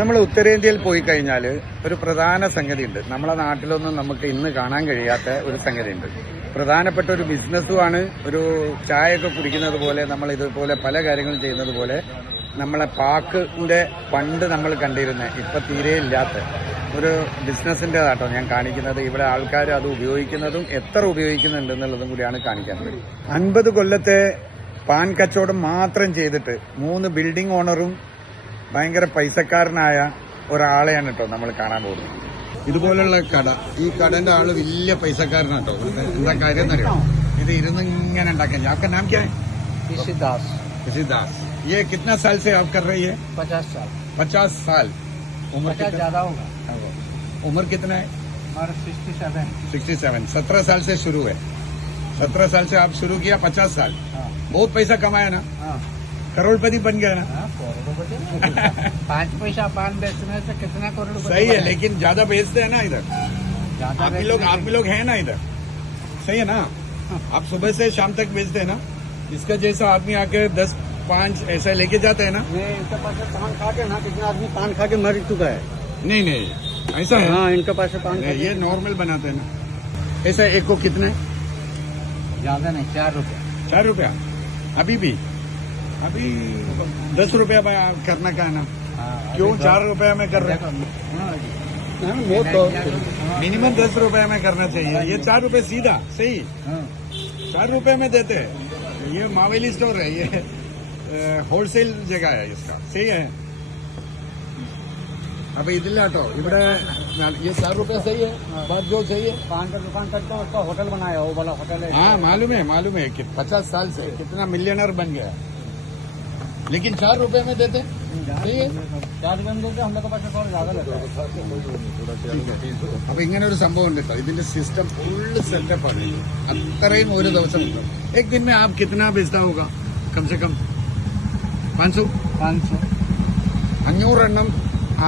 നമ്മൾ ഉത്തരേന്ത്യയിൽ പോയി കഴിഞ്ഞാൽ ഒരു പ്രധാന സംഗതിയുണ്ട്. നമ്മളെ നാട്ടിലൊന്നും നമുക്ക് ഇന്ന് കാണാൻ കഴിയാത്ത ഒരു സംഗതിയുണ്ട്. പ്രധാനപ്പെട്ട ഒരു ബിസിനസ്സുമാണ്. ഒരു ചായയൊക്കെ കുടിക്കുന്നത് പോലെ, നമ്മൾ ഇതുപോലെ പല കാര്യങ്ങളും ചെയ്യുന്നത് പോലെ നമ്മളെ പാക്കിന്റെ പണ്ട് നമ്മൾ കണ്ടിരുന്നത് ഇപ്പൊ തീരെ ഇല്ലാത്ത ഒരു ബിസിനസിന്റേതാട്ടോ ഞാൻ കാണിക്കുന്നത്. ഇവിടെ ആൾക്കാർ അത് ഉപയോഗിക്കുന്നതും എത്ര ഉപയോഗിക്കുന്നുണ്ട് എന്നുള്ളതും കൂടിയാണ് കാണിക്കുന്നത്. 50 കൊല്ലത്തെ പാൻ കച്ചവടം മാത്രം ചെയ്തിട്ട് 3 ബിൽഡിംഗ് ഓണറും ഭയങ്കര പൈസക്കാരനായ ഒരാളെയാണ് കേട്ടോ നമ്മൾ കാണാൻ പോകുന്നത്. ഇതുപോലുള്ള കട, ഈ കടന്റെ ആള് വലിയ പൈസക്കാരനാട്ടോ. എന്താ കാര്യം എന്നറിയോ? ഇത് ഇരുന്ന് ഇങ്ങനെ ഉണ്ടാക്കാൻ. आपका नाम क्या है? किसी दास. ये कितना साल से आप कर रही है? 50 साल. 50 साल. उम्र 50 ज्यादा होगा. उम्र कितना है? और 67. 67. 17 साल से शुरू है. 17 साल से आप शुरू किया. 50 साल. हाँ. बहुत पैसा कमाया ना? हाँ. करोड़पति बन गया ना? हाँ, करोड़पति. 5 पैसा पान बेचने से कितना करोड़पति? सही है, लेकिन ज्यादा बेचते हैं ना इधर. ज्यादा आप भी लोग हैं ना इधर. सही है ना? आप सुबह से शाम तक बेचते हैं ना? इसका जैसा आदमी आके 10-5 ऐसा लेके जाते हैं ना? नहीं, इनके पास से पान खा के ना कितना आदमी पान खा के मर चुका है. नहीं नहीं, ऐसा है. हाँ, इनके पास से पान खा ये नॉर्मल बनाते हैं ना. ऐसा एक को कितने? ज्यादा नहीं, 4 रुपया. 4 रुपया. अभी 10 रुपया करना का है ना? क्यों 4 रुपया में कर रहे हैं? मिनिमम 10 रुपया में करना चाहिए. ये 4 रुपए सीधा सही. 4 रुपए में देते हैं. ये मावेली स्टोर है, ये होलसेल जगह है इसका. सही है. अब ഇതില്ലാട്ടോ ഇവിടെ ये 4 रुपया सही है. बात जो सही है. पान का दुकान करते हो, उसका होटल बनाया, वो वाला होटल है. हाँ मालूम है कि 50 साल से कितना मिलियनर बन गया. लेकिन 4 रुपए में देते. सही है. 4 रुपये में देते, हम लोग के पास और ज्यादा लगता है. അപ്പൊ ഇങ്ങനെ ഒരു സംഭവം ഉണ്ട് കേട്ടോ. ഇതിന്റെ സിസ്റ്റം ഫുള്ള് സെറ്റപ്പ് ആണ്. അത്രയും ഒരു ദിവസം ഉണ്ട്. एक दिन में आप कितना बेचता होगा? कम से कम 500. 500. 500 എണ്ണം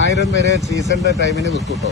1000 വരെ സീസണിന്റെ ടൈമിന് വിൽക്കൂട്ടോ.